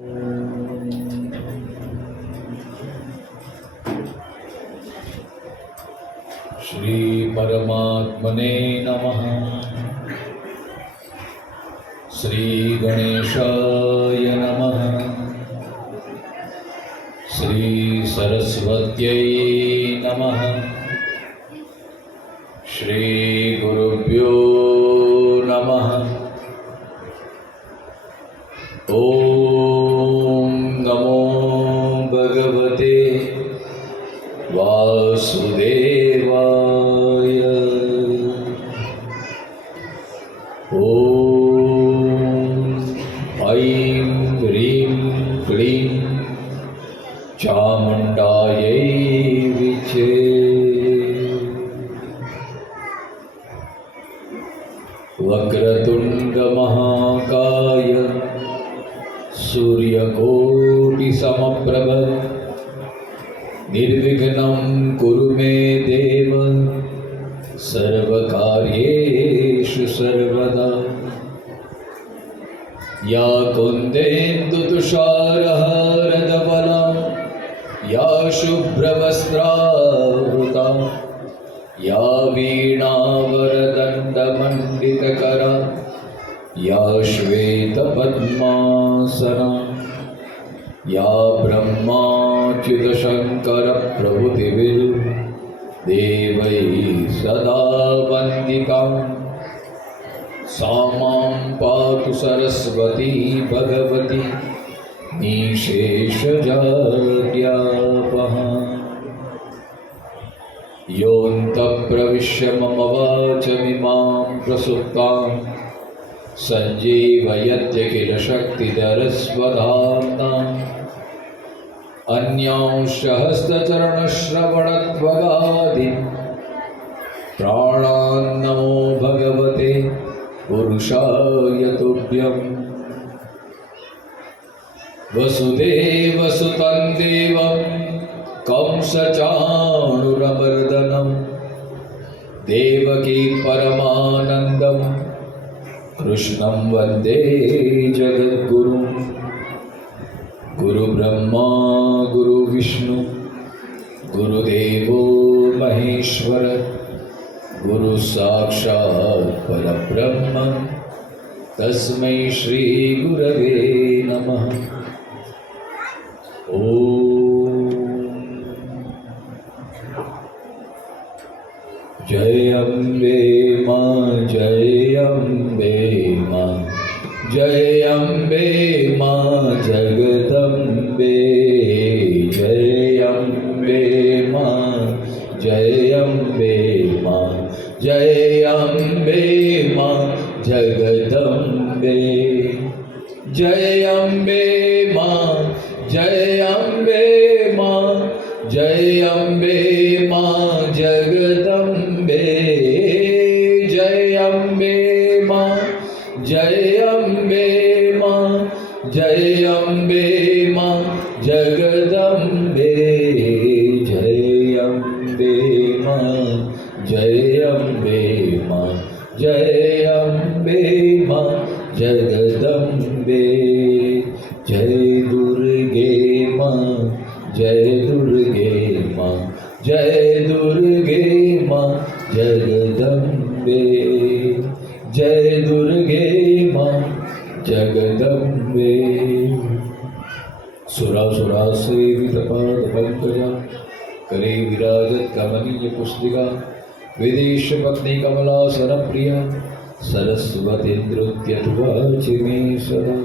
श्री परमात्मने नमः। श्री गणेशाय नमः। श्री सरस्वत्यै नमः। श्री गुरुभ्यो नमः। ओम नमो भगवते वासुदेवाय। ओम ऐं ह्रीं क्लीं चामुण्डायै विचे। वक्रतुण्ड महाकाय सूर्यकोटिसमप्रभ निर्विघ्नं कुरु मे देव सर्वकार्येषु सर्वदा। या कुन्देन्दुतुषारहारधवला या शुभ्रवस्त्रावृता या वीणावरदण्डमण्डितकरा या श्वेतपद्मासना या ब्रह्माच्युतशङ्करप्रभृतिभिः देवैः सदा वन्दिता। सा मां पातु सरस्वती भगवती निःशेषजाड्यापहा। योऽन्तः प्रविश्य मम वाचमिमां प्रसुप्तां सञ्जीवयत्यखिल शक्तिधरस्वधाम्ना। अन्यांश्च हस्तचरणश्रवणत्वगादीन् प्राणान्नमो भगवते पुरुषाय तुभ्यम्। वसुदेवसुतं देवं कंसचाणूरमर्दनं देवकी परमानन्दं कृष्णं वन्दे जगद्गुरुं। गुरुब्रह्मा गुरुविष्णु गुरुदेवो महेश्वर गुरुसाक्षात् परब्रह्म तस्मै श्री गुरवे नमः। जय अम्बे मां जय अम्बे मां जय अम्बे मां जगदम्बे। जय अम्बे मां जय अम्बे मां जय अम्बे मां जगदम्बे। जय अम्बे मां जय अम्बे मां जय अम्बे मां जगदम्बे। जय अम्बे मां जय अम्बे मां जय अम्बे मां जगदम्बे। जय अम्बे मां जय अम्बे मां जय अम्बे मां जगदम्बे। जय दुर्गे मां जय दुर्गे मां जय दुर्गे मां जगदम्बे। जय दुर्गे मां जगदम्बे। सुरासुरा सेवित पाद पंकजा करे विराजत कमनीय पुस्तिका। विदेश पत्नी कमला सरप्रिया सरस्वती नृत्य वाचि मे सदा।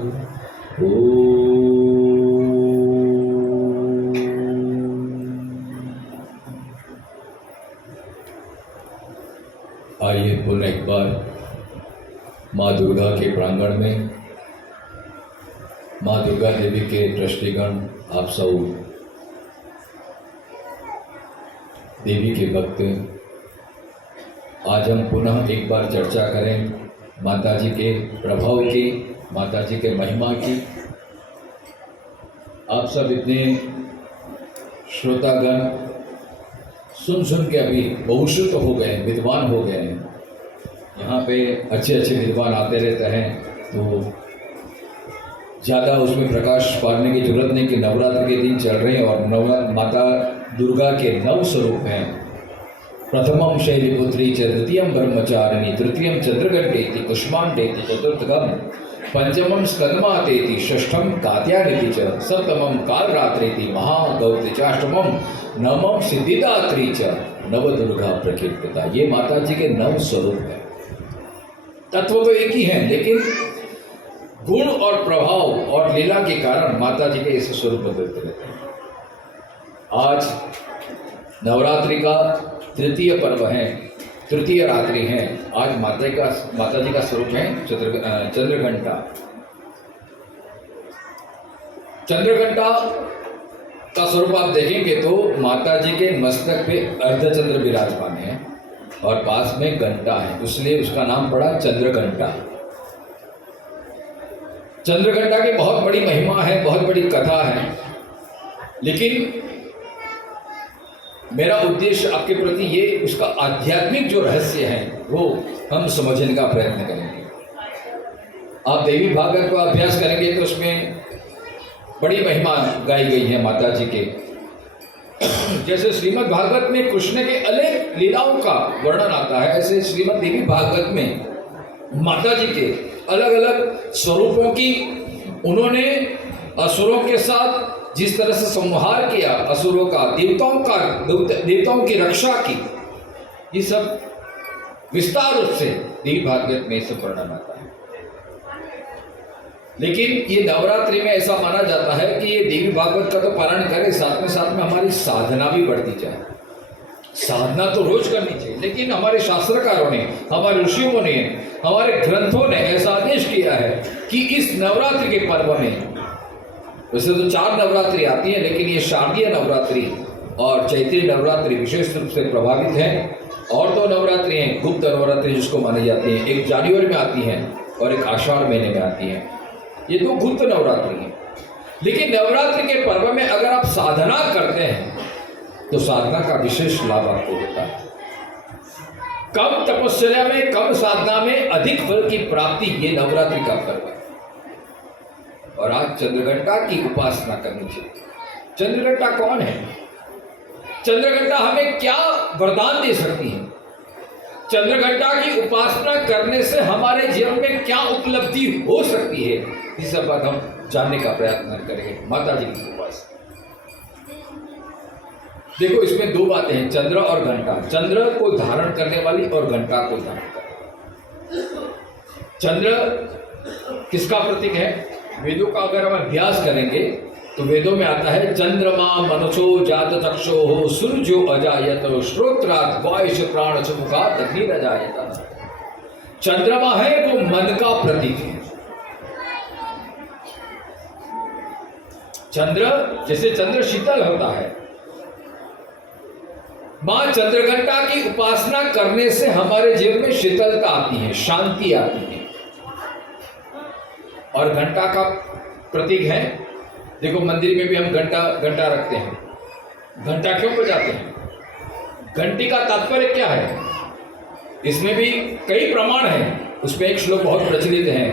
आइए पुनः एक बार माँ दुर्गा के प्रांगण में माँ दुर्गा देवी के ट्रस्टीगण आप सब देवी के भक्त आज हम पुनः एक बार चर्चा करें माता जी के प्रभाव की, माता जी के महिमा की। आप सब इतने श्रोतागण सुन के अभी बहुश्रुत हो गए, विद्वान हो गए हैं। यहाँ पे अच्छे अच्छे विद्वान आते रहते हैं, तो ज़्यादा उसमें प्रकाश पारने की जरूरत नहीं कि नवरात्र के दिन चल रहे हैं और माता दुर्गा के 9 स्वरूप हैं। प्रथमम शैलपुत्री च, द्वितीयम ब्रह्मचारिणी, तृतीयम चंद्रघंटेति, कुष्मांडेति, चतुर्थकम पंचमम स्कंदमातेति, षष्ठम कात्यायनीति च, सप्तमम कालरात्रेति, महागौरी च, अष्टमम नवमम सिद्धिदात्री च, नवदुर्गा प्रकीर्तिता। ये माता जी के 9 स्वरूप हैं। तत्व तो एक ही हैं, लेकिन गुण और प्रभाव और लीला के कारण माता जी के ऐसे स्वरूप बदलते रहते हैं। आज नवरात्रि का तृतीय पर्व है, तृतीय रात्रि है। आज माता जी का स्वरूप है चंद्रघंटा। चंद्रघंटा का स्वरूप आप देखेंगे तो माता जी के मस्तक पे अर्धचंद्र विराजमान है और पास में घंटा है, इसलिए उसका नाम पड़ा चंद्रघंटा। चंद्रघंटा की बहुत बड़ी महिमा है, बहुत बड़ी कथा है, लेकिन मेरा उद्देश्य आपके प्रति ये उसका आध्यात्मिक जो रहस्य है वो हम समझने का प्रयत्न करेंगे। आप देवी भागवत का अभ्यास करेंगे तो उसमें बड़ी महिमा गाई गई है माता जी के। जैसे श्रीमद् भागवत में कृष्ण के अनेक लीलाओं का वर्णन आता है, ऐसे श्रीमद् देवी भागवत में माता जी के अलग अलग स्वरूपों की उन्होंने असुरों के साथ जिस तरह से संहार किया, असुरों का, देवताओं की रक्षा की, ये सब विस्तार रूप से देवी भागवत में सब वर्णन आता है। लेकिन ये नवरात्रि में ऐसा माना जाता है कि ये देवी भागवत का तो पारायण करें, साथ में हमारी साधना भी बढ़ती जाए। साधना तो रोज करनी चाहिए, लेकिन हमारे शास्त्रकारों ने, हमारे ऋषियों ने, हमारे ग्रंथों ने ऐसा आदेश किया है कि इस नवरात्रि के पर्व में, वैसे तो 4 नवरात्रि आती है, लेकिन ये शारदीय नवरात्रि और चैत्री नवरात्रि विशेष रूप से प्रभावित है। और 2 नवरात्रि हैं, गुप्त नवरात्रि जिसको मानी जाती है, एक जनवरी में आती है और एक आषाढ़ महीने में आती है। ये 2 गुप्त नवरात्रि हैं। लेकिन नवरात्रि के पर्व में अगर आप साधना करते हैं तो साधना का विशेष लाभ आपको होता है। कम तपस्या में, कम साधना में अधिक फल की प्राप्ति, ये नवरात्रि का पर्व है। और आज चंद्रघंटा की उपासना करनी चाहिए। चंद्रघंटा कौन है? चंद्रघंटा हमें क्या वरदान दे सकती है? चंद्रघंटा की उपासना करने से हमारे जीवन में क्या उपलब्धि हो सकती है, इस सब बात हम जानने का प्रयत्न करेंगे। माता जी की उपासना, देखो इसमें 2 बातें हैं, चंद्र और घंटा। चंद्र को धारण करने वाली और घंटा को धारण करने वाली। चंद्र किसका प्रतीक है? वेदों का अगर हम अभ्यास करेंगे तो वेदों में आता है, चंद्रमा मनुषो जात चक्षो हो, सूर्यो अजायत, श्रोत्रात् वायुष प्राण च मुखात् अग्निरजायत। चंद्रमा है वो मन का प्रतीक है। चंद्र, जैसे चंद्र शीतल होता है, मां चंद्रघंटा की उपासना करने से हमारे जीवन में शीतलता आती है, शांति आती है। और घंटा का प्रतीक है, देखो मंदिर में भी हम घंटा रखते हैं। घंटा क्यों बजाते हैं? घंटी का तात्पर्य क्या है? इसमें भी कई प्रमाण हैं। उसमें एक श्लोक बहुत प्रचलित है,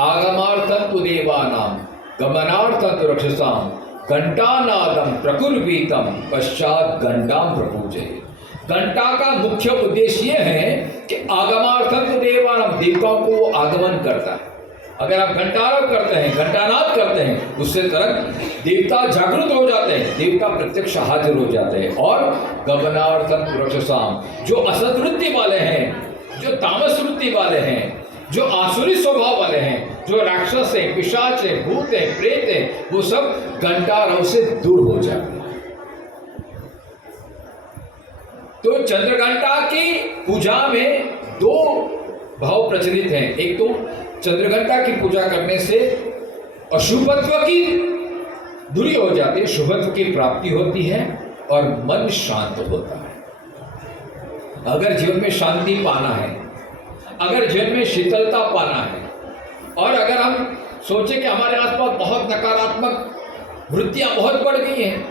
आगमार्थं तु देवानां गमनार्थं तु रक्षसां घंटानादं प्रकुर्वीतं पश्चात घंटां प्रपूजयेत्। घंटा का मुख्य उद्देश्य यह है कि आगमार्थं तु देवानां, देवताओं को वो आगमन करता है। अगर आप घंटारोप करते हैं, घंटानाद करते हैं, उससे तुरंत देवता जागृत हो जाते हैं, देवता प्रत्यक्ष हाजिर हो जाते हैं। और गमनार्थं तु रक्षसां, जो असत वृत्ति वाले हैं, जो तामस वृत्ति वाले हैं, जो आसुरी स्वभाव वाले हैं, जो राक्षस है, पिशाच है, भूत है, प्रेत है, वो सब घंटारों से दूर हो जाते हैं। तो चंद्रघंटा की पूजा में 2 भाव प्रचलित हैं। एक तो चंद्रघंटा की पूजा करने से अशुभत्व की दूरी हो जाती है, शुभत्व की प्राप्ति होती है और मन शांत होता है। अगर जीवन में शांति पाना है, अगर जीवन में शीतलता पाना है, और अगर हम सोचें कि हमारे आसपास बहुत नकारात्मक वृत्तियां बहुत बढ़ गई हैं,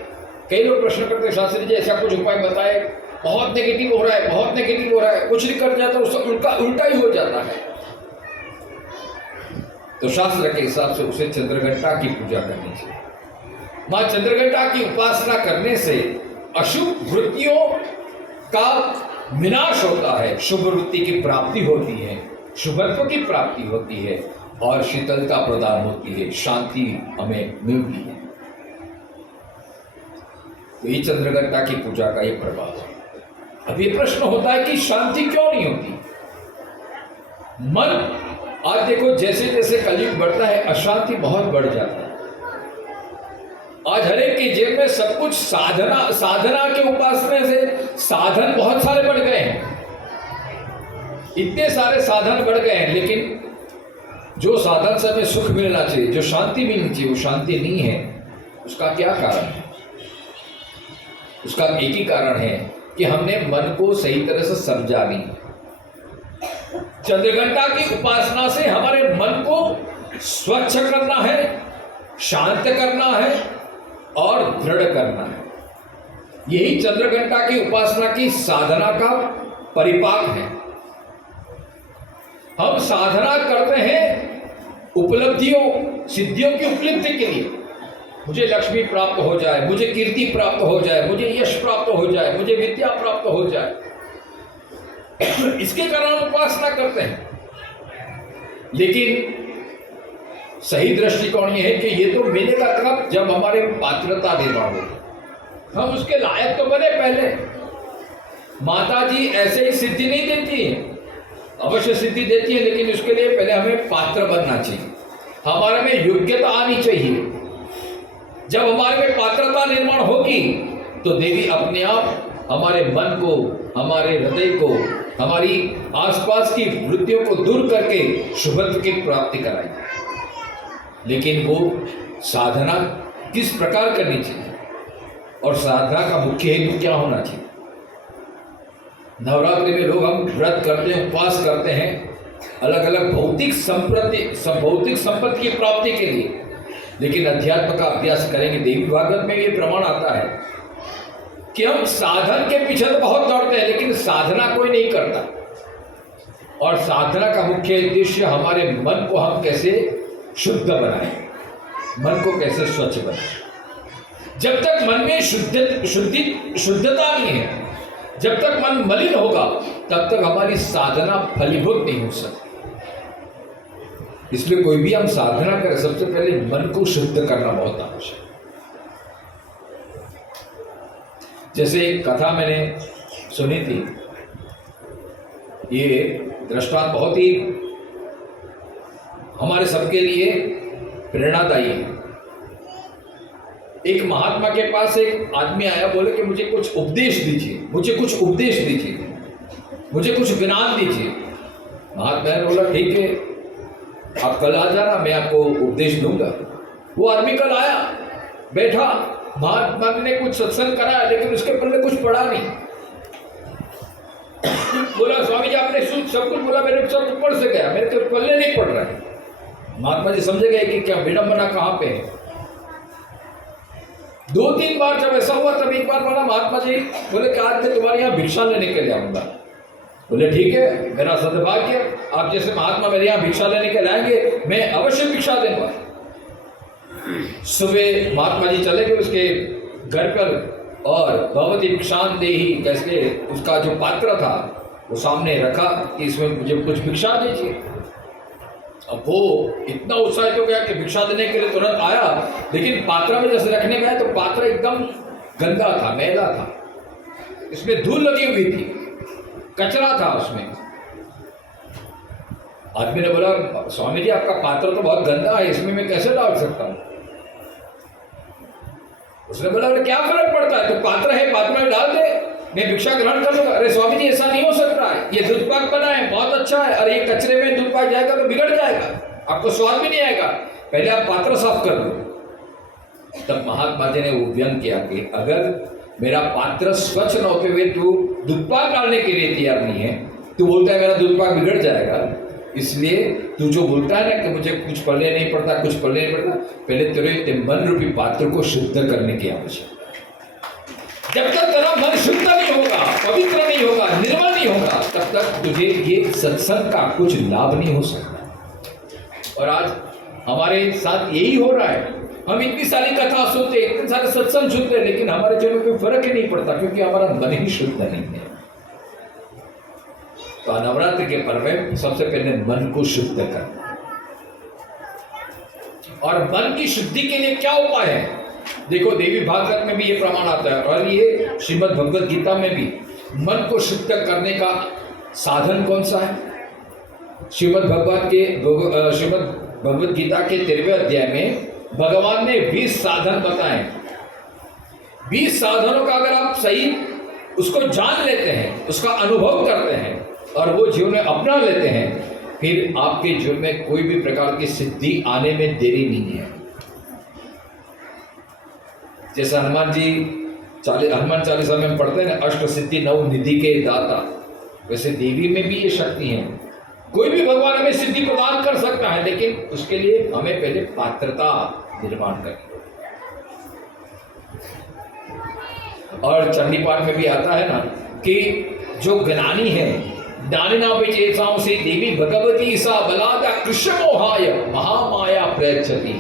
कई लोग प्रश्न करते हैं, शास्त्री जी ऐसा कुछ उपाय बताए, बहुत नेगेटिव हो रहा है, बहुत नेगेटिव हो रहा है, कुछ नहीं कर जाता, उसका उल्टा ही हो जाता है। तो शास्त्र के हिसाब से उसे चंद्रघंटा की पूजा करनी चाहिए। मां चंद्रघंटा की उपासना करने से अशुभ वृत्तियों का विनाश होता है, शुभ वृत्ति की प्राप्ति होती है, शुभत्व की प्राप्ति होती है और शीतलता प्रदान होती है, शांति हमें मिलती है। तो ये चंद्रघंटा की पूजा का ये प्रभाव है। अब ये प्रश्न होता है कि शांति क्यों नहीं होती? मन, आज देखो जैसे जैसे कलयुग बढ़ता है अशांति बहुत बढ़ जाता है। आज हर एक की जेब में सब कुछ साधना के उपासना से साधन बहुत सारे बढ़ गए हैं, इतने सारे साधन बढ़ गए हैं, लेकिन जो साधन से हमें सुख मिलना चाहिए, जो शांति मिलनी चाहिए, वो शांति नहीं है। उसका क्या कारण है? उसका एक ही कारण है कि हमने मन को सही तरह से समझा नहीं। चंद्रघंटा की उपासना से हमारे मन को स्वच्छ करना है, शांत करना है और दृढ़ करना है। यही चंद्रघंटा की उपासना की साधना का परिपाक है। हम साधना करते हैं उपलब्धियों, सिद्धियों की उपलब्धि के लिए। मुझे लक्ष्मी प्राप्त हो जाए, मुझे कीर्ति प्राप्त हो जाए, मुझे यश प्राप्त हो जाए, मुझे विद्या प्राप्त हो जाए, इसके कारण उपासना करते हैं। लेकिन सही दृष्टिकोण यह है कि ये तो मिलेगा कब? जब हमारे पात्रता निर्माण होगी, हम उसके लायक तो बने। पहले माता जी ऐसे ही सिद्धि नहीं देती है, अवश्य सिद्धि देती है, लेकिन उसके लिए पहले हमें पात्र बनना चाहिए, हमारे में योग्यता आनी चाहिए। जब हमारे में पात्रता निर्माण होगी तो देवी अपने आप हमारे मन को, हमारे हृदय को, हमारी आसपास की वृत्तियों को दूर करके शुभत्व की प्राप्ति कराएगी। लेकिन वो साधना किस प्रकार करनी चाहिए और साधना का मुख्य हेतु क्या होना चाहिए? नवरात्रि में लोग हम व्रत करते हैं, उपवास करते हैं अलग अलग भौतिक संपत्ति की प्राप्ति के लिए, लेकिन अध्यात्म का अभ्यास करेंगे। देवी भागवत में ये प्रमाण आता है कि हम साधन के पीछे तो बहुत दौड़ते हैं, लेकिन साधना कोई नहीं करता। और साधना का मुख्य उद्देश्य हमारे मन को हम कैसे शुद्ध बनाएं, मन को कैसे स्वच्छ बनाएं। जब तक मन में शुद्धता नहीं है, जब तक मन मलिन होगा, तब तक हमारी साधना फलीभूत नहीं हो सकती। इसलिए कोई भी हम साधना करें, सबसे पहले मन को शुद्ध करना बहुत आवश्यक है। जैसे एक कथा मैंने सुनी थी, ये दृष्टांत बहुत ही हमारे सबके लिए प्रेरणादायी है। एक महात्मा के पास एक आदमी आया, बोले कि मुझे कुछ उपदेश दीजिए, मुझे कुछ उपदेश दीजिए, मुझे कुछ ज्ञान दीजिए। महात्मा ने बोला ठीक है, आप कल आ जाना, मैं आपको उपदेश दूंगा। वो आदमी कल आया, बैठा, महात्मा ने कुछ सत्संग कराया, लेकिन उसके पल्ले कुछ पढ़ा नहीं। बोला स्वामी जी आपने सब कुछ बोला, मेरे सब पढ़ से गया, मेरे तो पल्ले नहीं पढ़ रहा है। महात्मा जी समझे गए कि क्या विडंबना कहाँ पे है। 2-3 बार जब ऐसा हुआ, तब एक बार बोला महात्मा जी, बोले कि आज मैं तुम्हारे यहाँ भिक्षा लेने के लिए आऊंगा। बोले ठीक है, मेरा सद्भाग्य, आप जैसे महात्मा मेरे यहाँ भिक्षा लेने के लाएंगे, मैं अवश्य भिक्षा दूंगा। सुबह महात्मा जी चले गए उसके घर पर और भगवती भिक्षान देही कैसे उसका जो पात्र था वो सामने रखा कि इसमें मुझे कुछ भिक्षा दीजिए। अब वो इतना उत्साहित हो गया कि भिक्षा देने के लिए तुरंत आया, लेकिन पात्र में जैसे रखने गया तो पात्र एकदम गंदा था, मैला था, इसमें धूल लगी हुई थी, कचरा था उसमें। आदमी ने बोला स्वामी जी आपका पात्र तो बहुत गंदा है, इसमें मैं कैसे डाल सकता हूँ? उसने बोला क्या फर्क पड़ता है, तो पात्र है, पात्र में डाल दे, मैं भिक्षा ग्रहण कर लूंगा। अरे स्वामी जी ऐसा नहीं हो सकता है, ये दूध पाक बना है, बहुत अच्छा है, और ये कचरे में दूध पाक जाएगा तो बिगड़ जाएगा, आपको स्वाद भी नहीं आएगा, पहले आप पात्र साफ कर दो। तब महात्मा जी ने वो व्यंग किया कि अगर मेरा पात्र स्वच्छ न होते हुए तू दूध पाक डालने के लिए तैयार नहीं है, तू बोलता है मेरा दूध पाक बिगड़ जाएगा, इसलिए तू जो बोलता है ना कि मुझे कुछ पढ़ने नहीं पड़ता, कुछ पढ़ने नहीं पड़ता, पहले तेरे मन रूपी पात्र को शुद्ध करने की आवश्यकता। जब तक तेरा मन शुद्ध नहीं होगा, पवित्र नहीं होगा, निर्मल नहीं होगा, तब तक तुझे ये सत्संग का कुछ लाभ नहीं हो सकता। और आज हमारे साथ यही हो रहा है। हम इतनी सारी कथा सुनते, इतने सारे सत्संग सुनते हैं, लेकिन हमारे जीवन में कोई फर्क ही नहीं पड़ता, क्योंकि हमारा मन ही शुद्ध नहीं है। तो नवरात्र के पर्व में सबसे पहले मन को शुद्ध करना, और मन की शुद्धि के लिए क्या उपाय है? देखो, देवी भागवत में भी ये प्रमाण आता है, और ये श्रीमद् भगवद गीता में भी। मन को शुद्ध करने का साधन कौन सा है? श्रीमद् भगवद गीता के 13वें अध्याय में भगवान ने 20 साधन बताए। 20 साधनों का अगर आप सही उसको जान लेते हैं, उसका अनुभव करते हैं और वो जीवन में अपना लेते हैं, फिर आपके जीवन में कोई भी प्रकार की सिद्धि आने में देरी नहीं है। जैसे हनुमान चालीसा में हम पढ़ते हैं ना, अष्ट सिद्धि नव निधि के दाता, वैसे देवी में भी ये शक्ति है। कोई भी भगवान हमें सिद्धि प्रदान कर सकता है, लेकिन उसके लिए हमें पहले पात्रता निर्माण करनी होगी। और चंडी पाठ में भी आता है ना कि जो ज्ञानी है, ज्ञानिना विचेताओं से देवी भगवती सा बलादा कृष्ण मोहाय महामाया प्रयच्छति।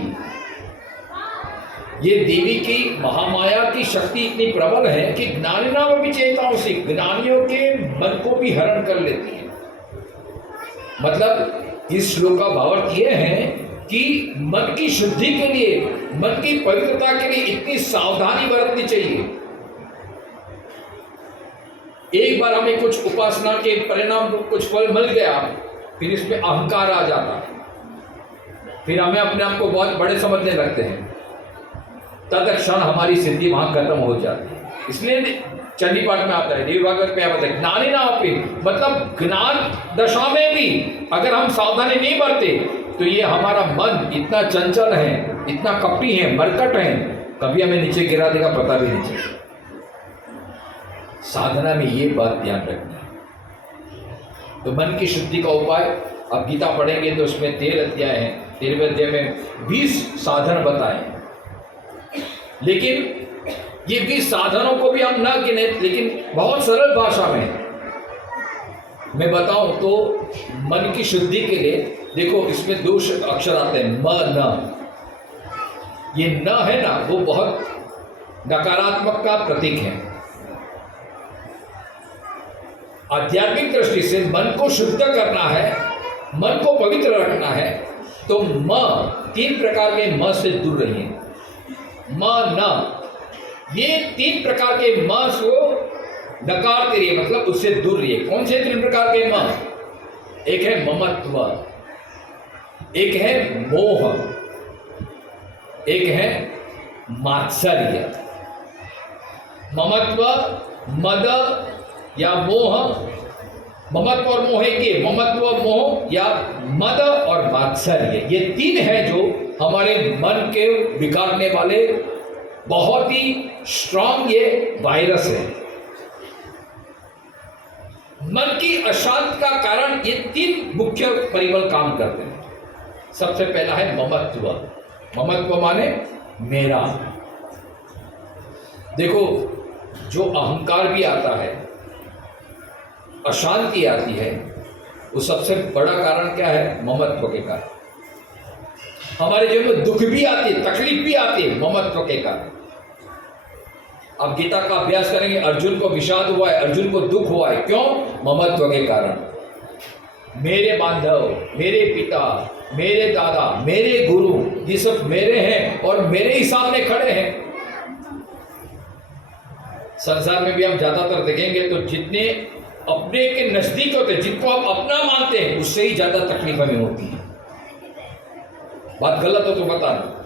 ये देवी की महामाया की शक्ति इतनी प्रबल है कि ज्ञानिना विचेताओं से, ज्ञानियों के मन को भी हरण कर लेती है। मतलब इस श्लोक का भावार्थ यह है कि मन की शुद्धि के लिए, मन की पवित्रता के लिए इतनी सावधानी बरतनी चाहिए। एक बार हमें कुछ उपासना के परिणाम कुछ फल मिल गया, फिर इसमें अहंकार आ जाता है, फिर हमें अपने आप को बहुत बड़े समझने लगते हैं, तत्क्षण हमारी सिद्धि वहां खत्म हो जाती है। इसलिए चंडी पाठ में आता है, देवी भागवत में आता है, ज्ञानी ना अपि, मतलब ज्ञान दशा में भी अगर हम सावधानी नहीं बरते तो ये हमारा मन इतना चंचल है, इतना कपटी है, मरकट है, कभी हमें नीचे गिरा देगा पता भी नहीं चलेगा। साधना में ये बात ध्यान रखना है। तो मन की शुद्धि का उपाय अब गीता पढ़ेंगे तो उसमें 13 अध्याय है, 13वें अध्याय में 20 साधन बताए। लेकिन ये 20 साधनों को भी हम न गिने, लेकिन बहुत सरल भाषा में मैं बताऊं तो मन की शुद्धि के लिए देखो, इसमें 2 अक्षर आते हैं, म न। ये न है ना, वो बहुत नकारात्मक का प्रतीक है। आध्यात्मिक दृष्टि से मन को शुद्ध करना है, मन को पवित्र रखना है, तो म 3 प्रकार के म से दूर रहिए। म न, ये 3 प्रकार के म को नकारते रहिए, मतलब उससे दूर रहिए। कौन से 3 प्रकार के म? एक है ममत्व, एक है मोह, एक है मात्सर्य। ममत्व, मद या मोह, ममत्व और मोह के, ममत्व, मोह या मद और मात्सर्य, ये 3 है जो हमारे मन के बिगाड़ने वाले बहुत ही स्ट्रांग ये वायरस है। मन की अशांति का कारण ये 3 मुख्य परिबल काम करते हैं। सबसे पहला है ममत्व। ममत्व माने मेरा। देखो, जो अहंकार भी आता है, अशांति आती है, वो सबसे बड़ा कारण क्या है? ममत्व के कारण। हमारे जीवन में दुख भी आती है, तकलीफ भी आती है ममत्व के कारण। अब गीता का अभ्यास करेंगे, अर्जुन को विषाद हुआ है, अर्जुन को दुख हुआ है, क्यों? ममत्व के कारण। मेरे बांधव, मेरे पिता, मेरे दादा, मेरे गुरु, ये सब मेरे हैं और मेरे ही सामने खड़े हैं। संसार में भी हम ज्यादातर देखेंगे तो जितने अपने के नजदीक होते हैं, जिनको आप अपना मानते हैं, उससे ही ज्यादा तकलीफ हमें होती है। बात गलत हो तो बताना।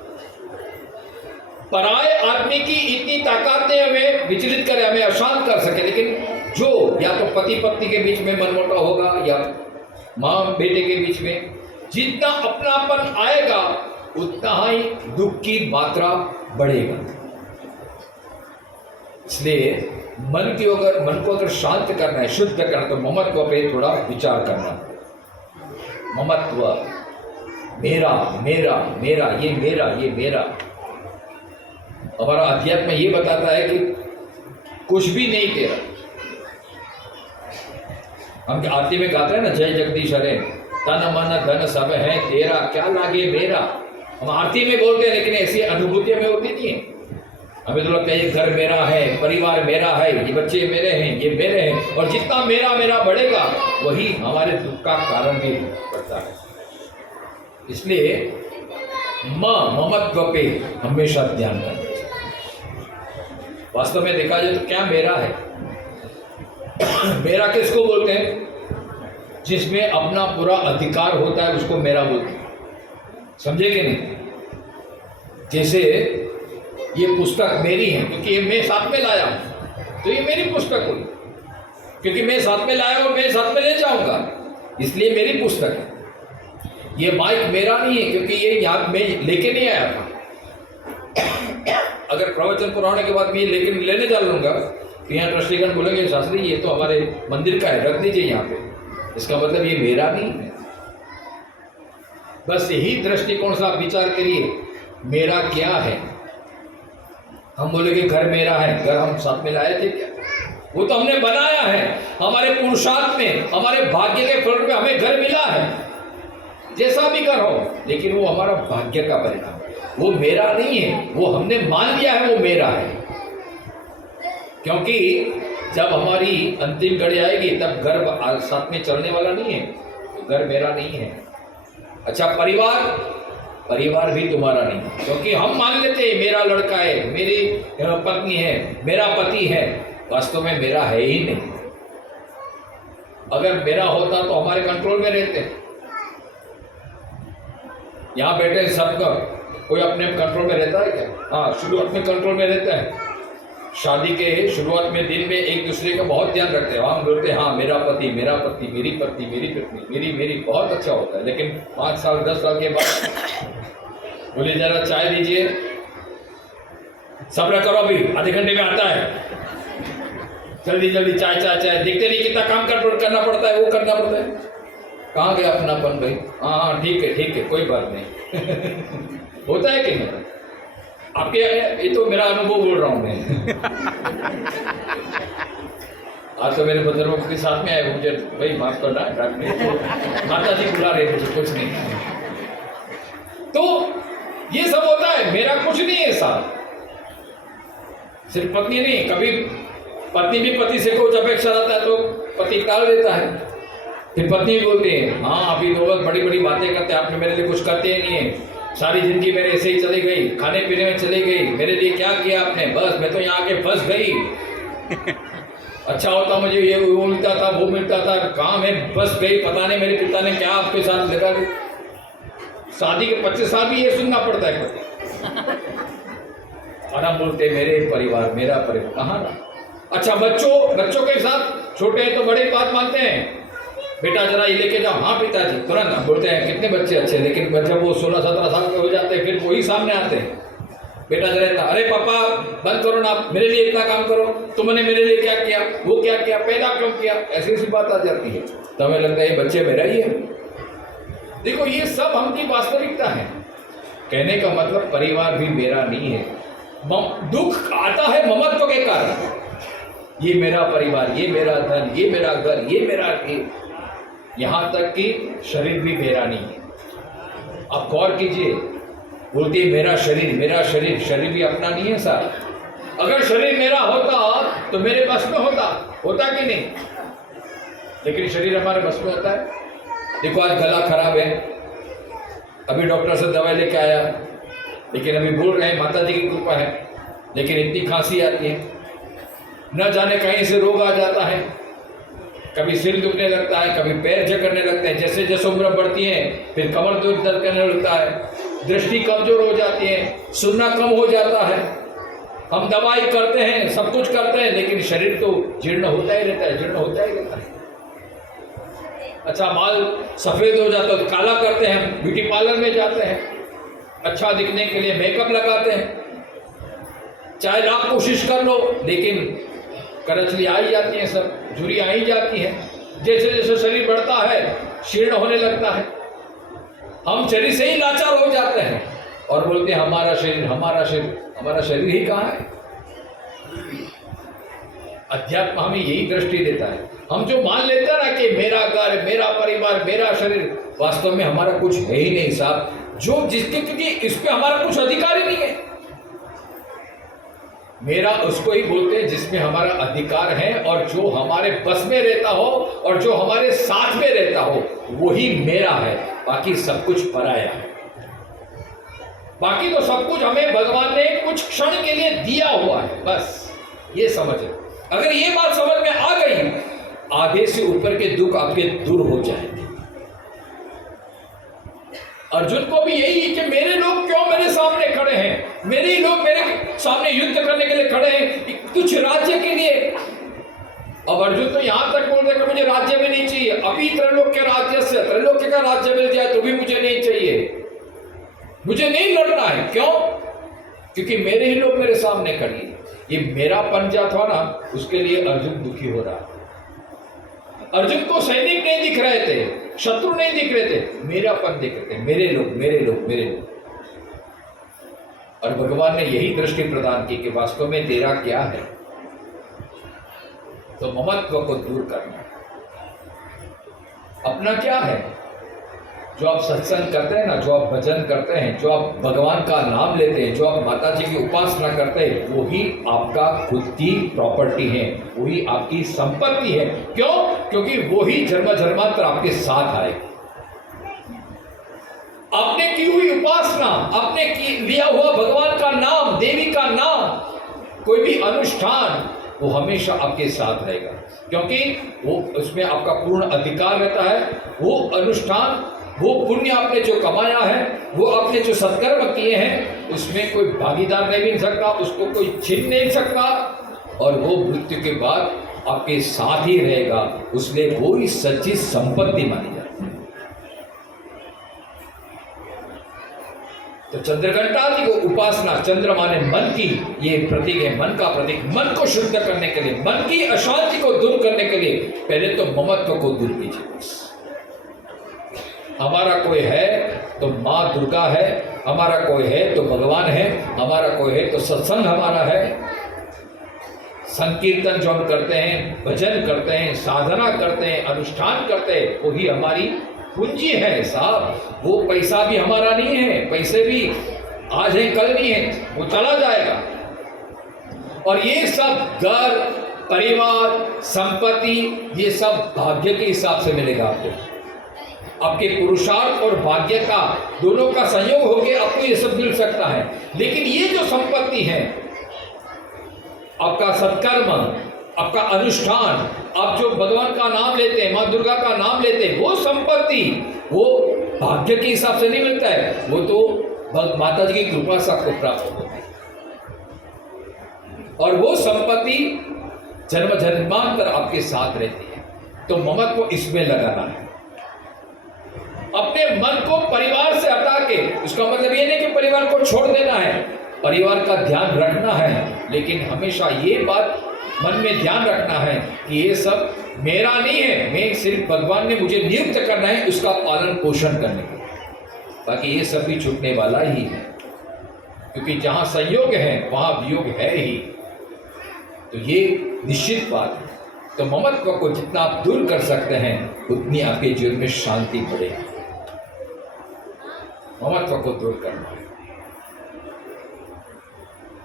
पराये आदमी की इतनी ताकत ने हमें विचलित करे, हमें अशांत कर सके, लेकिन जो या तो पति पत्नी के बीच में मनमुटाव होगा या माँ बेटे के बीच में, जितना अपनापन आएगा उतना ही दुख की मात्रा बढ़ेगा। इसलिए मन को अगर शांत करना है, शुद्ध करना है, तो ममत्व पे थोड़ा विचार करना। ममत्व, मेरा मेरा मेरा, ये मेरा, ये मेरा। हमारा अध्यात्म ये बताता है कि कुछ भी नहीं तेरा। हम आरती में गाते हैं ना, जय जगदीश हरे, तन मन धन सब है तेरा, क्या लागे मेरा। हम आरती में बोलते हैं, लेकिन ऐसी अनुभूति में होती नहीं है। हमें तो लगता है ये घर मेरा है, परिवार मेरा है, ये बच्चे मेरे हैं, ये मेरे हैं, और जितना मेरा मेरा बढ़ेगा वही हमारे दुख का कारण भी बढ़ता है। इसलिए ममत्व पे हमेशा ध्यान करना चाहिए। वास्तव में देखा जाए तो क्या मेरा है? मेरा किसको बोलते हैं? जिसमें अपना पूरा अधिकार होता है उसको मेरा बोलते हैं। समझे कि नहीं? जैसे ये पुस्तक मेरी है क्योंकि ये मैं साथ में लाया हूं, तो ये मेरी पुस्तक हुई, क्योंकि मैं साथ में लाया और मैं साथ में ले जाऊंगा, इसलिए मेरी पुस्तक है। ये माइक मेरा नहीं है क्योंकि ये यहाँ मैं लेके नहीं आया था। अगर प्रवचन पुराने के बाद मैं ये लेने जा लूंगा तो यहाँ ट्रस्टीगण बोलेंगे शास्त्री ये तो हमारे मंदिर का है, रख दीजिए यहाँ पे। इसका मतलब ये मेरा नहीं है। बस यही दृष्टिकोण से आप विचार करिए, मेरा क्या है। हम बोलेंगे घर मेरा है, घर हम साथ में लाए थे क्या? वो तो हमने बनाया है, हमारे पुरुषार्थ में, हमारे भाग्य के फल में हमें घर मिला है। जैसा भी घर हो, लेकिन वो हमारा भाग्य का परिणाम है, वो मेरा नहीं है। वो हमने मान लिया है वो मेरा है, क्योंकि जब हमारी अंतिम घड़ी आएगी तब घर साथ में चलने वाला नहीं है, तो घर मेरा नहीं है। अच्छा, परिवार भी तुम्हारा नहीं है, क्योंकि हम मान लेते हैं मेरा लड़का है, मेरी पत्नी है, मेरा पति है। वास्तव में मेरा है ही नहीं। अगर मेरा होता तो हमारे कंट्रोल में रहते। यहाँ बैठे सबका कोई अपने कंट्रोल में रहता है क्या? हाँ, शुरुआत में कंट्रोल में रहता है। शादी के शुरुआत में दिन में एक दूसरे का बहुत ध्यान रखते हैं। हम बोलते हैं हाँ मेरा पति, मेरी पत्नी, मेरी पत्नी, मेरी बहुत अच्छा होता है। लेकिन 5 साल 10 साल के बाद बोले जरा चाय दीजिए, सब्र करो, अभी आधे घंटे में आता है, जल्दी चाय। देखते नहीं कितना काम करना पड़ता है, वो करना पड़ता है। कहाँ गया अपनापन भाई? हाँ ठीक है, कोई बात नहीं। होता है कि नहीं? आपके ये तो मेरा अनुभव बोल रहा हूँ मैं। आज तो मेरे बुजुर्गों के साथ में आए, मुझे भाई माफ करना, तो माता जी बुला रहे मुझे, कुछ नहीं। तो ये सब होता है, मेरा कुछ नहीं है साथ। सिर्फ पत्नी नहीं, कभी पत्नी भी पति से कुछ अपेक्षा रहता है तो पति टाल देता है। फिर पत्नी बोलती है हाँ अभी तो बहुत बड़ी बड़ी बातें करते हैं, आपने मेरे लिए कुछ करते ही नहीं है, सारी जिंदगी मेरे ऐसे ही चली गई, खाने पीने में चली गई, मेरे लिए क्या किया आपने? बस मैं तो यहाँ आके फंस गई। अच्छा होता मुझे ये वो मिलता था, वो मिलता था, कहाँ मैं फंस गई, पता नहीं मेरे पिता ने क्या आपके साथ लगा दी। शादी के 25 साल भी ये सुनना पड़ता है पति। और हम बोलते मेरे परिवार, मेरा परिवार कहाँ रहा? अच्छा, बच्चों के साथ छोटे हैं तो बड़े बात मानते हैं, बेटा जरा ये लेके जाओ, हाँ पिताजी, तुरंत बोलते हैं कितने बच्चे अच्छे। लेकिन जब वो 16-17 साल के हो जाते हैं फिर वही सामने आते हैं, बेटा जरा, अरे पापा बंद करो ना, मेरे लिए इतना काम करो, तुमने मेरे लिए क्या किया, वो क्या किया, पैदा क्यों किया, ऐसी बात आ जाती है। तो हमें लगता है ये बच्चे मेरा ही है। देखो ये सब हमकी वास्तविकता है। कहने का मतलब परिवार भी मेरा नहीं है। दुख आता है ममत्व के कारण, ये मेरा परिवार, ये मेरा धन, ये मेरा घर, ये मेरा, यहाँ तक कि शरीर भी मेरा नहीं है। आप गौर कीजिए, बोलती है मेरा शरीर, शरीर भी अपना नहीं है साहब। अगर शरीर मेरा होता तो मेरे बस में होता कि नहीं? लेकिन शरीर हमारे बस में होता है। देखो आज गला खराब है, अभी डॉक्टर से दवाई लेके आया, लेकिन अभी बोल रहे हैं माता जी की कृपा है, लेकिन इतनी खांसी आती है, न जाने कहीं से रोग आ जाता है, कभी सिर दुखने लगता है, कभी पैर जकड़ने लगते हैं, जैसे जैसे उम्र बढ़ती है फिर कमर दर्द करने लगता है, दृष्टि कमजोर हो जाती है, सुनना कम हो जाता है। हम दवाई करते हैं, सब कुछ करते हैं, लेकिन शरीर तो जीर्ण होता ही रहता है। अच्छा, बाल सफेद हो जाता है तो काला करते हैं, ब्यूटी पार्लर में जाते हैं, अच्छा दिखने के लिए मेकअप लगाते हैं, चाहे लाख कोशिश कर लो, लेकिन करचली आ ही जाती है, सब झुर्री आ ही जाती है। जैसे जैसे शरीर बढ़ता है शीर्ण होने लगता है, हम शरीर से ही लाचार हो जाते हैं और बोलते हैं हमारा शरीर ही कहाँ है? अध्यात्म हमें यही दृष्टि देता है। हम जो मान लेते हैं ना कि मेरा घर, मेरा परिवार, मेरा शरीर, वास्तव में हमारा कुछ है ही नहीं साहब। जो जिसके, क्योंकि इस पे हमारा कुछ अधिकार ही नहीं है। मेरा उसको ही बोलते हैं जिसमें हमारा अधिकार है, और जो हमारे बस में रहता हो और जो हमारे साथ में रहता हो वही मेरा है, बाकी सब कुछ पराया है। बाकी तो सब कुछ हमें भगवान ने कुछ क्षण के लिए दिया हुआ है, बस ये समझे। अगर ये बात समझ में आ गई, आधे से ऊपर के दुख आपके दूर हो जाएंगे। अर्जुन को भी यही कि मेरे लोग क्यों मेरे सामने खड़े हैं, मेरे ही लोग मेरे सामने युद्ध करने के लिए खड़े हैं कुछ राज्य के लिए। अब अर्जुन तो यहां तक बोल रहे कि मुझे राज्य में नहीं चाहिए, अभी त्रैलोक्य के राज्य से त्रैलोक्य का राज्य मिल जाए तो भी मुझे नहीं चाहिए, मुझे नहीं लड़ना है। क्यों? क्योंकि मेरे ही लोग मेरे सामने खड़े हैं। ये मेरा पंजा था ना, उसके लिए अर्जुन दुखी हो रहा। अर्जुन को सैनिक नहीं दिख रहे थे, शत्रु नहीं दिख रहे थे, मेरा पद दिख रहे थे, मेरे लोग मेरे लोग मेरे लोग। और भगवान ने यही दृष्टि प्रदान की कि वास्तव में तेरा क्या है, तो ममत्व को दूर करना। अपना क्या है? जो आप सत्संग करते हैं ना, जो आप भजन करते हैं, जो आप भगवान का नाम लेते हैं, जो आप माता जी की उपासना करते हैं, वही आपका खुद की प्रॉपर्टी है, वही आपकी संपत्ति है। क्यों? क्योंकि वही जन्म जन्मांतर आपके साथ आएगी। आपने की हुई उपासना, आपने लिया हुआ भगवान का नाम, देवी का नाम, कोई भी अनुष्ठान, वो हमेशा आपके साथ रहेगा, क्योंकि वो उसमें आपका पूर्ण अधिकार रहता है। वो अनुष्ठान, वो पुण्य आपने जो कमाया है, वो आपने जो सत्कर्म किए हैं, उसमें कोई भागीदार नहीं मिल सकता, उसको कोई छीन नहीं सकता, और वो मृत्यु के बाद आपके साथ ही रहेगा। उसने वो ही सच्ची संपत्ति मानी जाती है। तो चंद्रघंटा जी को उपासना, चंद्र माने मन की, ये प्रतीक है, मन का प्रतीक। मन को शुद्ध करने के लिए, मन की अशांति को दूर करने के लिए पहले तो ममत्व को दूर कीजिए। हमारा कोई है तो माँ दुर्गा है, हमारा कोई है तो भगवान है, हमारा कोई है तो सत्संग हमारा है। संकीर्तन जो हम करते हैं, भजन करते हैं, साधना करते हैं, अनुष्ठान करते हैं, वही हमारी पूंजी है साहब। वो पैसा भी हमारा नहीं है, पैसे भी आज है कल नहीं है, वो चला जाएगा। और ये सब घर, परिवार, संपत्ति, ये सब भाग्य के हिसाब से मिलेगा आपको। आपके पुरुषार्थ और भाग्य का दोनों का संयोग होकर आपको ये सब मिल सकता है। लेकिन ये जो संपत्ति है, आपका सत्कर्म, आपका अनुष्ठान, आप जो भगवान का नाम लेते हैं, माँ दुर्गा का नाम लेते हैं, वो संपत्ति वो भाग्य के हिसाब से नहीं मिलता है, वो तो माता जी की कृपा से आपको प्राप्त होती है। और वो संपत्ति जन्म जन्मांतर आपके साथ रहती है। तो ममत्व को इसमें लगाना है। अपने मन को परिवार से हटा के, उसका मतलब ये नहीं कि परिवार को छोड़ देना है, परिवार का ध्यान रखना है, लेकिन हमेशा ये बात मन में ध्यान रखना है कि ये सब मेरा नहीं है, मैं सिर्फ भगवान ने मुझे नियुक्त करना है उसका पालन पोषण करने का, बाकी ये सब भी छूटने वाला ही है। क्योंकि जहाँ संयोग है वहाँ वियोग है ही, तो ये निश्चित बात है। तो ममत्व को जितना आप दूर कर सकते हैं, उतनी आपके जीवन में शांति बढ़ेगी। ममत्व को दूर करना है।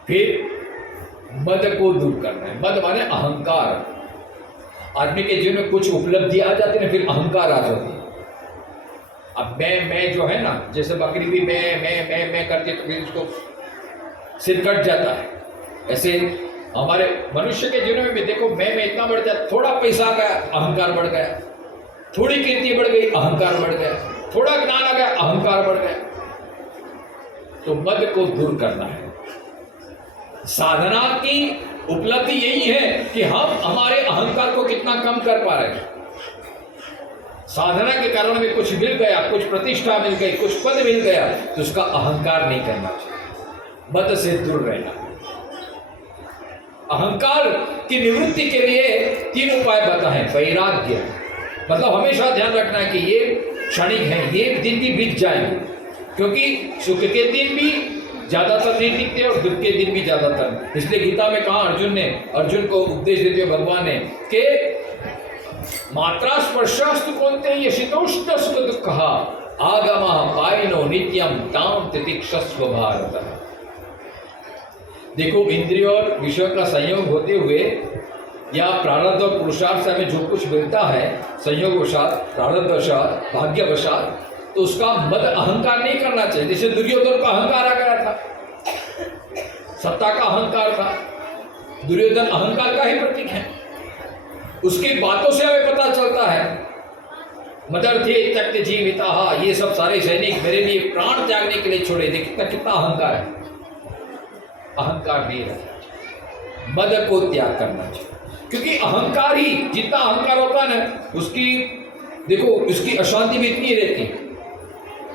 फिर मद को दूर करना है। मद माने अहंकार। आदमी के जीवन में कुछ उपलब्धि आ जाती है ना, फिर अहंकार आ जाती है। अब मैं जो है ना, जैसे बकरी भी मैं करती तो फिर उसको सिर कट जाता है। ऐसे हमारे मनुष्य के जीवन में भी देखो, मैं इतना बढ़ जाता, थोड़ा पैसा आ गया अहंकार बढ़ गया, थोड़ी कीर्ति बढ़ गई अहंकार बढ़ गया, थोड़ा ज्ञान आ गया अहंकार बढ़ गया। तो मद को दूर करना है। साधना की उपलब्धि यही है कि हम हमारे अहंकार को कितना कम कर पा रहे हैं। साधना के कारण में कुछ मिल गया, कुछ प्रतिष्ठा मिल गई, कुछ पद मिल गया, तो उसका अहंकार नहीं करना चाहिए, मद से दूर रहना। अहंकार की निवृत्ति के लिए 3 उपाय बताएं। वैराग्य, मतलब हमेशा ध्यान रखना है कि ये क्षणिक है, ये दिन भी बीत जाएंगे, क्योंकि सुख के दिन भी ज्यादातर नहीं टिकते और दुख के दिन भी ज्यादातर। इसलिए गीता में कहा अर्जुन को उपदेश देते हुए भगवान ने कि मात्रा स्पर्शास्तु कौन्तेय शीतोष्ण सुख दुःखः आगमः पायनो नित्यम ताम तितिक्षस्व भारत। देखो, इंद्रियों और विषयों का संयोग होते हुए या प्रारब्ध और पुरुषार्थ से हमें जो कुछ मिलता है, संयोगवशात, प्रारब्धवशात, भाग्यवशात, तो उसका मद अहंकार नहीं करना चाहिए। जैसे दुर्योधन का अहंकार आ गया था, सत्ता का अहंकार था। दुर्योधन अहंकार का ही प्रतीक है। उसकी बातों से हमें पता चलता है, मदर्थे त्यक्त जीविता, ये सब सारे सैनिक मेरे लिए प्राण त्यागने के लिए छोड़े। देखिए कितना अहंकार है। अहंकार नहीं रखना चाहिए, मद को त्याग करना चाहिए, क्योंकि अहंकार ही, जितना अहंकार होता है ना, उसकी देखो उसकी अशांति भी इतनी रहती है,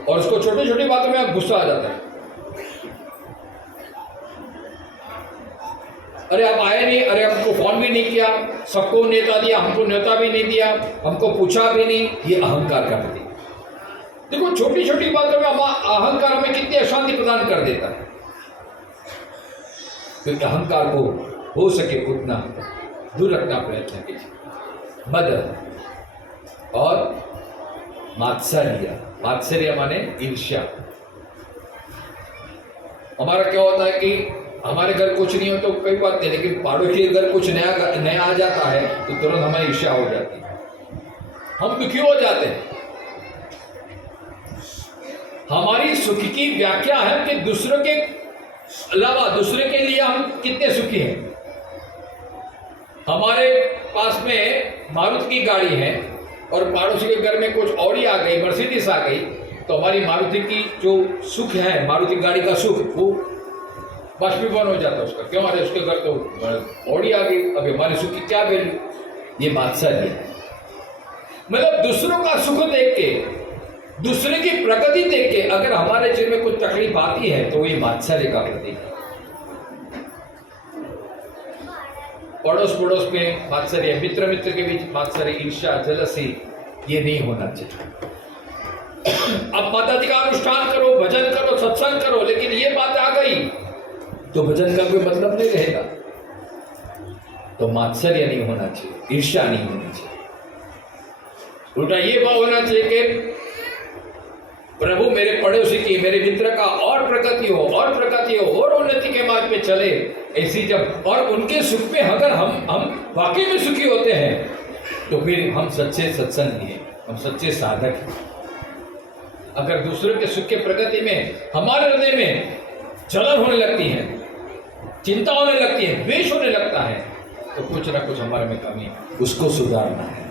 और उसको छोटी छोटी बातों में गुस्सा आ जाता है। अरे आप आए नहीं, अरे हमको फोन भी नहीं किया, सबको न्योता दिया, हमको न्योता भी नहीं दिया, हमको पूछा भी नहीं। ये अहंकार का प्रतीक। देखो छोटी छोटी बातों में अहंकार हमें कितनी अशांति प्रदान कर देता है। तो अहंकार को हो सके उतना दूर रखना प्रयत्न कीजिए। मद और मात्सर्य, मात्सर्य माने ईर्ष्या। हमारा क्या होता है कि हमारे घर कुछ नहीं हो तो कोई बात नहीं, लेकिन पड़ोसी के घर कुछ नया आ जाता है तो तुरंत हमारी ईर्ष्या हो जाती है, हम दुखी हो जाते हैं। हमारी सुख की व्याख्या है कि दूसरों के अलावा दूसरे के लिए हम कितने सुखी हैं। हमारे पास में मारुति की गाड़ी है और पड़ोसी के घर में कुछ ऑडी आ गई, मर्सिडीज आ गई, तो हमारी मारुति की जो सुख है, मारुति गाड़ी का सुख, वो बाष्पीभवन हो जाता है उसका। क्यों? अरे उसके घर तो ऑडी आ गई, अभी हमारे सुख की क्या वैल्यू। ये मात्सर्य है। मतलब दूसरों का सुख देख के, दूसरे की प्रगति देख के अगर हमारे जीवन में कुछ तकलीफ आती है तो ये मात्सर्य का प्रतीक है। पड़ोस में मात्सर्य, मित्र के बीच मात्सर्य, ईर्ष्या, जलसी, ये नहीं होना चाहिए। अब माता जी का अनुष्ठान करो, भजन करो, सत्संग करो, लेकिन ये बात आ गई तो भजन का कोई मतलब नहीं रहेगा। तो मात्सर्य नहीं होना चाहिए, ईर्ष्या नहीं होनी चाहिए। उल्टा ये भाव होना चाहिए कि प्रभु मेरे पड़ोसी की, मेरे मित्र का और प्रगति हो, और उन्नति के मार्ग पे चले। ऐसी जब और उनके सुख में अगर हम वाकई में सुखी होते हैं तो फिर हम सच्चे सत्संगी हैं, हम सच्चे साधक हैं। अगर दूसरों के सुख के प्रगति में हमारे हृदय में जलन होने लगती है, चिंता होने लगती है, द्वेष होने लगता है, तो कुछ ना कुछ हमारे में कमी है, उसको सुधारना है।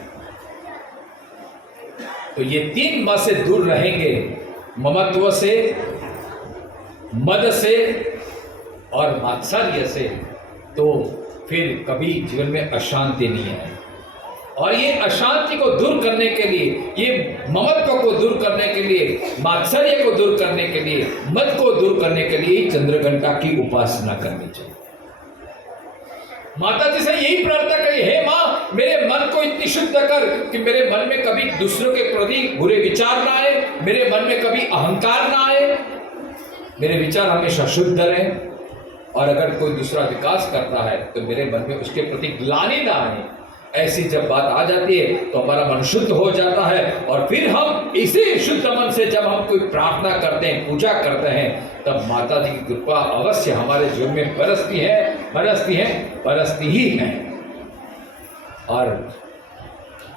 तो ये तीन म से दूर रहेंगे, ममत्व से, मद से और मात्सर्य से, तो फिर कभी जीवन में अशांति नहीं है। और ये अशांति को दूर करने के लिए, ये ममत्व को दूर करने के लिए, मात्सर्य को दूर करने के लिए, मद को दूर करने के लिए चंद्रघंटा की उपासना करनी चाहिए। माता जी से यही प्रार्थना करिए, हे माँ मेरे मन को इतनी शुद्ध कर कि मेरे मन में कभी दूसरों के प्रति बुरे विचार ना आए, मेरे मन में कभी अहंकार ना आए, मेरे विचार हमेशा शुद्ध रहे, और अगर कोई दूसरा विकास करता है तो मेरे मन में उसके प्रति ग्लानि ना आए। ऐसी जब बात आ जाती है तो हमारा मन शुद्ध हो जाता है, और फिर हम इसी शुद्ध मन से जब हम कोई प्रार्थना करते हैं, पूजा करते हैं, तब माता जी की कृपा अवश्य हमारे जीवन में बरसती ही है। और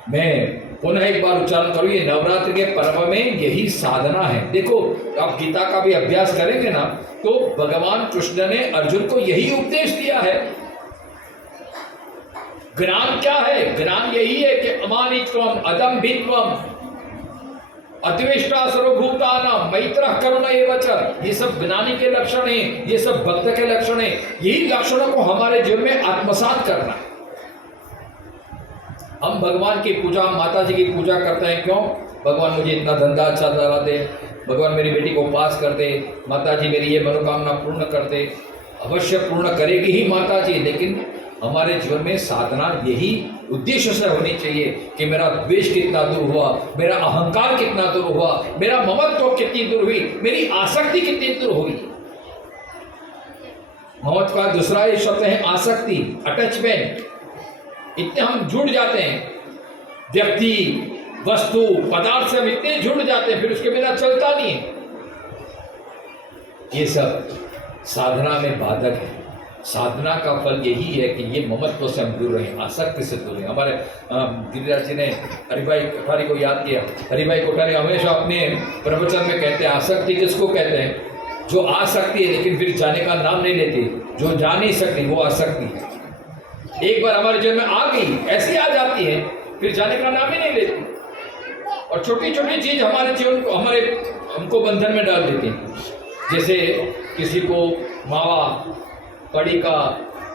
मैं पुनः एक बार उच्चारण करूँ, ये नवरात्रि के पर्व में यही साधना है। देखो आप गीता का भी अभ्यास करेंगे ना, तो भगवान कृष्ण ने अर्जुन को यही उपदेश दिया है। ज्ञान क्या है? ज्ञान यही है कि अमानित्वम, अदम्भित्वम, अद्वेष्टा सर्वभूतानां, मैत्रः करुण एव च, ये सब ज्ञानी के लक्षण हैं, ये सब भक्त के लक्षण हैं। यही लक्षणों को हमारे जीवन में आत्मसात करना है। हम भगवान की पूजा, माता जी की पूजा करते हैं, क्यों? भगवान मुझे इतना धंधा अच्छा दिला दे, भगवान मेरी बेटी को पास कर दे, माता जी मेरी ये मनोकामना पूर्ण कर दे। अवश्य पूर्ण करेगी ही माता जी, लेकिन हमारे जीवन में साधना यही उद्देश्य से होनी चाहिए कि मेरा द्वेष कितना दूर हुआ, मेरा अहंकार कितना दूर हुआ, मेरा ममत्व कितनी दूर हुई, मेरी आसक्ति कितनी दूर हुई। ममत्व का दूसरा ही शब्द है आसक्ति, अटैचमेंट। इतने हम जुड़ जाते हैं व्यक्ति, वस्तु पदार्थ से हम इतने जुड़ जाते हैं, फिर उसके बिना चलता नहीं है। ये सब साधना में बाधक है। साधना का फल यही है कि ये ममत्व से हम दूर रहें, आसक्ति से दूर रहें। हमारे गिरिराज जी ने हरिभाई कोठारी को याद किया। हरिभाई कोठारी हमेशा अपने प्रवचन में कहते हैं, आसक्ति किसको कहते हैं? जो आ सकती है लेकिन फिर जाने का नाम नहीं लेती, जो जा नहीं सकती, वो आसक्ति है। एक बार हमारे जीवन में आ गई, ऐसी आ जाती है, फिर जाने का नाम ही नहीं लेती। और छोटी छोटी चीज हमारे जीवन को, हमको बंधन में डाल देती है। जैसे किसी को मावा, पड़ीका,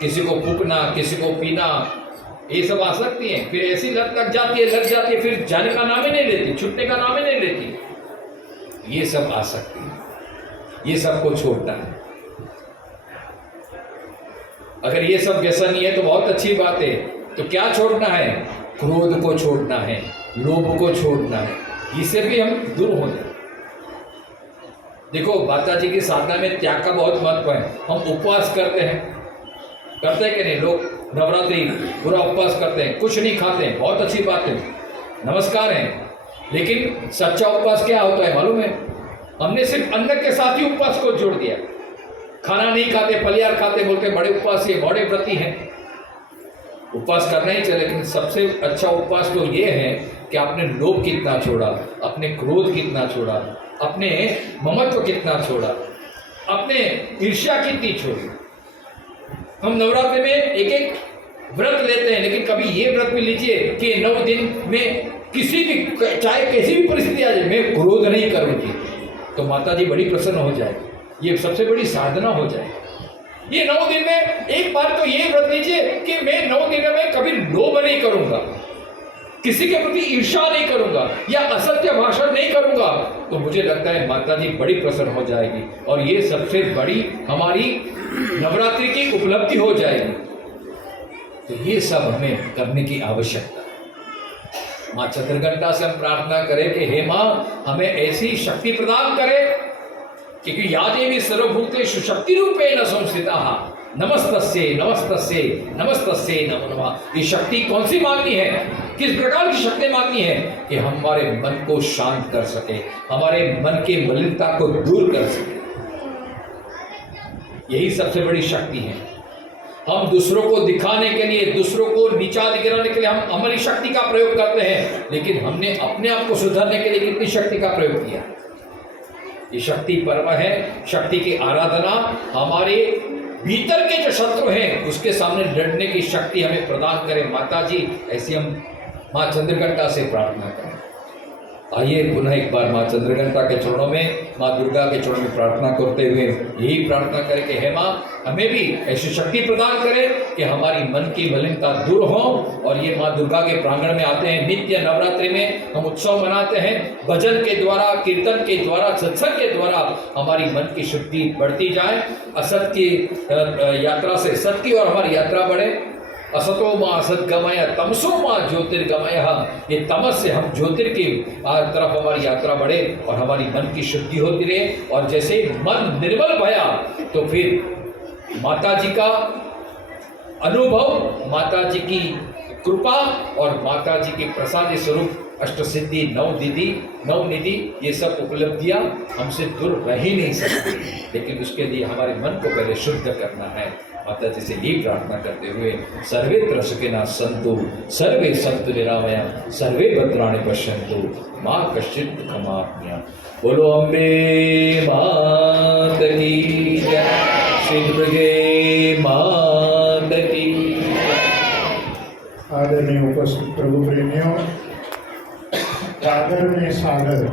किसी को फूकना, किसी को पीना, ये सब आ सकती है। फिर ऐसी लत लग जाती है, फिर जाने का नाम ही नहीं लेती, छूटने का नाम ही नहीं लेती। ये सब आ सकती है, ये सबको छोड़ना है। अगर ये सब व्यसन ही है तो बहुत अच्छी बात है। तो क्या छोड़ना है? क्रोध को छोड़ना है, लोभ को छोड़ना है, इससे भी हम दूर हो जाए। देखो, माता जी की साधना में त्याग का बहुत महत्व है। हम उपवास करते हैं कि नहीं? लोग नवरात्रि पूरा उपवास करते हैं, कुछ नहीं खाते हैं, बहुत अच्छी बात है, नमस्कार है। लेकिन सच्चा उपवास क्या होता है मालूम है? हमने सिर्फ अन्न के साथ ही उपवास को जोड़ दिया। खाना नहीं खाते, फलियार खाते, बोलते बड़े उपवास है, बड़े व्रती हैं। उपवास करना ही चाहिए, लेकिन सबसे अच्छा उपवास तो ये है कि आपने लोभ कितना छोड़ा, अपने क्रोध कितना छोड़ा, अपने ममत्व कितना छोड़ा, अपने ईर्ष्या कितनी छोड़ी। हम नवरात्रि में एक एक व्रत लेते हैं, लेकिन कभी ये व्रत भी लीजिए कि 9 दिन में किसी भी, चाहे कैसी भी परिस्थिति आ जाए, मैं क्रोध नहीं करूंगी, तो माता जी बड़ी प्रसन्न हो जाएगी। ये सबसे बड़ी साधना हो जाएगी। ये 9 दिन में एक बार तो ये व्रत लीजिए कि मैं 9 दिन में कभी लोभ नहीं करूंगा, किसी के प्रति ईर्ष्या नहीं करूंगा, या असत्य भाषण नहीं करूंगा, तो मुझे लगता है माता जी बड़ी प्रसन्न हो जाएगी और ये सबसे बड़ी हमारी नवरात्रि की उपलब्धि हो जाएगी। तो ये सब हमें करने की आवश्यकता है। माँ चंद्रघंटा से हम प्रार्थना करें कि हे माँ, हमें ऐसी शक्ति प्रदान करे, क्योंकि या देवी सर्वभूतेषु शक्ति रूपेण संस्थिता, नमस्तस्ये नमस्तस्ये नमस्तस्ये नमो नमः। ये शक्ति कौन सी मांगनी है? किस प्रकार की शक्ति मांगनी है? कि हमारे मन को शांत कर सके, हमारे मन की मलिनता को दूर कर सके। यही सबसे बड़ी शक्ति है। हम दूसरों को दिखाने के लिए, दूसरों को नीचा गिराने के लिए हम हमारी शक्ति का प्रयोग करते हैं, लेकिन हमने अपने आप को सुधारने के लिए कितनी शक्ति का प्रयोग किया? ये शक्ति पर्व है, शक्ति की आराधना हमारे भीतर के जो शत्रु हैं उसके सामने लड़ने की शक्ति हमें प्रदान करें माता जी। ऐसी हम माँ चंद्रघंटा से प्रार्थना करें। आइए पुनः एक बार माँ चंद्रघंटा के चरणों में, माँ दुर्गा के चरणों में प्रार्थना करते हुए यही प्रार्थना करें कि हे माँ, हमें भी ऐसी शक्ति प्रदान करें कि हमारी मन की मलिनता दूर हो। और ये माँ दुर्गा के प्रांगण में आते हैं, नित्य नवरात्रि में हम उत्सव मनाते हैं, भजन के द्वारा, कीर्तन के द्वारा, सत्संग के द्वारा हमारी मन की शुद्धि बढ़ती जाए। असत की यात्रा से सत की और हमारी यात्रा बढ़े। असतो माँ असदगमय, तमसो माँ ज्योतिर्गमय। ये तमस से हम ज्योतिर की तरफ हमारी यात्रा बढ़े और हमारी मन की शुद्धि होती रहे। और जैसे मन निर्मल भया तो फिर माता जी का अनुभव, माता जी की कृपा और माता जी के प्रसाद स्वरूप अष्टसिद्धि, नवनिधि, ये सब उपलब्धियां हमसे दूर रह ही नहीं सकती। लेकिन उसके लिए हमारे मन को पहले शुद्ध करना है। माता जी से यही प्रार्थना करते हुए सर्वे सुखिनः सन्तु, सर्वे सन्तु निरामया, सर्वे भद्राणि पश्यन्तु, माँ कश्चित् दुःखमाप्नुयात्। बोलो अम्बे मात की जय, श्री दुर्गे मात की। आदरणीय उपस्थित प्रभु प्रेमियों, सागर में सागर